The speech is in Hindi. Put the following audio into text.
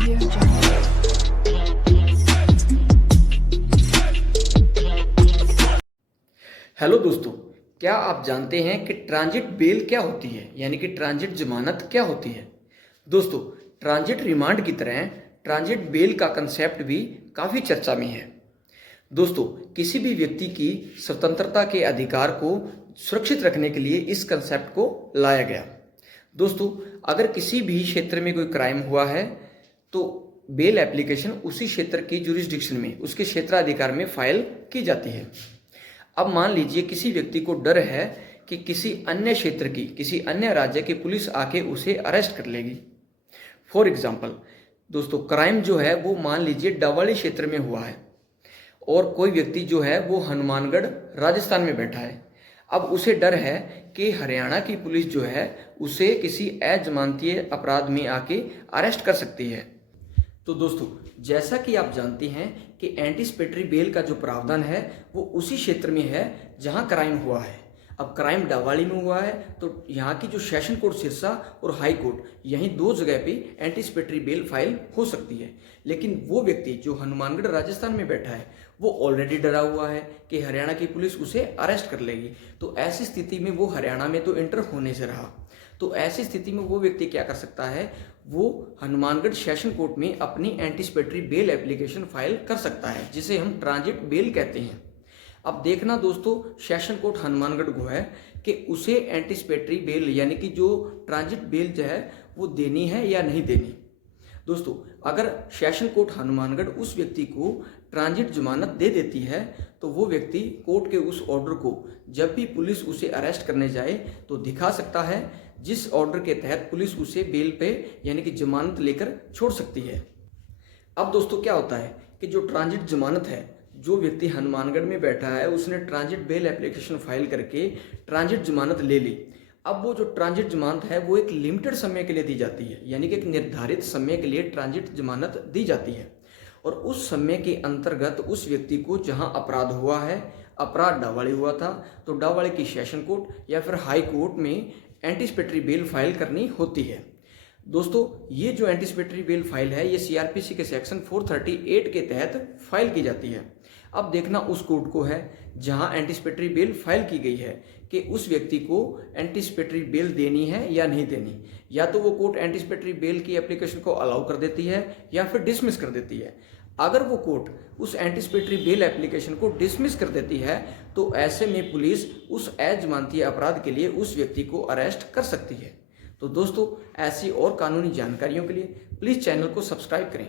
Audio Jungle. हेलो दोस्तों, क्या आप जानते हैं कि ट्रांजिट बेल क्या होती है, यानी कि ट्रांजिट जमानत क्या होती है। दोस्तों, ट्रांजिट रिमांड की तरह ट्रांजिट बेल का कंसेप्ट भी काफ़ी चर्चा में है। दोस्तों, किसी भी व्यक्ति की स्वतंत्रता के अधिकार को सुरक्षित रखने के लिए इस कंसेप्ट को लाया गया। दोस्तों, अगर किसी भी क्षेत्र में कोई क्राइम हुआ है तो बेल एप्लीकेशन उसी क्षेत्र की जुरिस्डिक्शन में, उसके क्षेत्राधिकार में फाइल की जाती है। अब मान लीजिए किसी व्यक्ति को डर है कि किसी अन्य क्षेत्र की, किसी अन्य राज्य की पुलिस आके उसे अरेस्ट कर लेगी। फॉर एग्जाम्पल दोस्तों, क्राइम जो है वो मान लीजिए डावाली क्षेत्र में हुआ है और कोई व्यक्ति जो है वो हनुमानगढ़ राजस्थान में बैठा है। अब उसे डर है कि हरियाणा की पुलिस जो है उसे किसी अजमानतीय अपराध में आके अरेस्ट कर सकती है। तो दोस्तों, जैसा कि आप जानते हैं कि एंटीसिपेटरी बेल का जो प्रावधान है वो उसी क्षेत्र में है जहां क्राइम हुआ है। अब क्राइम डावाली में हुआ है तो यहाँ की जो सेशन कोर्ट सिरसा और हाई कोर्ट, यहीं दो जगह पे एंटीसिपेटरी बेल फाइल हो सकती है। लेकिन वो व्यक्ति जो हनुमानगढ़ राजस्थान में बैठा है वो ऑलरेडी डरा हुआ है कि हरियाणा की पुलिस उसे अरेस्ट कर लेगी, तो ऐसी स्थिति में वो हरियाणा में तो एंटर होने से रहा। तो ऐसी स्थिति में वो व्यक्ति क्या कर सकता है, वो हनुमानगढ़ सेशन कोर्ट में अपनी एंटीसिपेटरी बेल एप्लीकेशन फाइल कर सकता है, जिसे हम ट्रांजिट बेल कहते हैं। अब देखना दोस्तों, सेशन कोर्ट हनुमानगढ़ को है कि उसे एंटीसिपेटरी बेल यानी कि जो ट्रांजिट बेल जो है वो देनी है या नहीं देनी। दोस्तों, अगर सेशन कोर्ट हनुमानगढ़ उस व्यक्ति को ट्रांजिट जमानत दे देती है तो वो व्यक्ति कोर्ट के उस ऑर्डर को जब भी पुलिस उसे अरेस्ट करने जाए तो दिखा सकता है, जिस ऑर्डर के तहत पुलिस उसे बेल पे यानी कि जमानत लेकर छोड़ सकती है। अब दोस्तों, क्या होता है कि जो ट्रांजिट जमानत है, जो व्यक्ति हनुमानगढ़ में बैठा है उसने ट्रांजिट बेल एप्लीकेशन फाइल करके ट्रांजिट जमानत ले ली। अब वो जो ट्रांजिट जमानत है वो एक लिमिटेड समय के लिए दी जाती है, यानी कि एक निर्धारित समय के लिए ट्रांजिट जमानत दी जाती है। और उस समय के अंतर्गत उस व्यक्ति को जहां अपराध हुआ है, अपराध डावाली हुआ था, तो डावाली की सेशन कोर्ट या फिर हाई कोर्ट में एंटीसिपेटरी बेल फाइल करनी होती है। दोस्तों, ये जो एंटीसिपेटरी बेल फाइल है ये सीआरपीसी के सेक्शन 438 के तहत फाइल की जाती है। अब देखना उस कोर्ट को है जहां एंटीसिपेटरी बेल फाइल की गई है कि उस व्यक्ति को एंटीसिपेटरी बेल देनी है या नहीं देनी। या तो वो कोर्ट एंटीसिपेटरी बेल की एप्लीकेशन को अलाउ कर देती है या फिर डिसमिस कर देती है। अगर वो कोर्ट उस एंटीसिपेटरी बेल एप्लीकेशन को डिसमिस कर देती है तो ऐसे में पुलिस उस अजमानतीय अपराध के लिए उस व्यक्ति को अरेस्ट कर सकती है। तो दोस्तों, ऐसी और कानूनी जानकारियों के लिए प्लीज़ चैनल को सब्सक्राइब करें।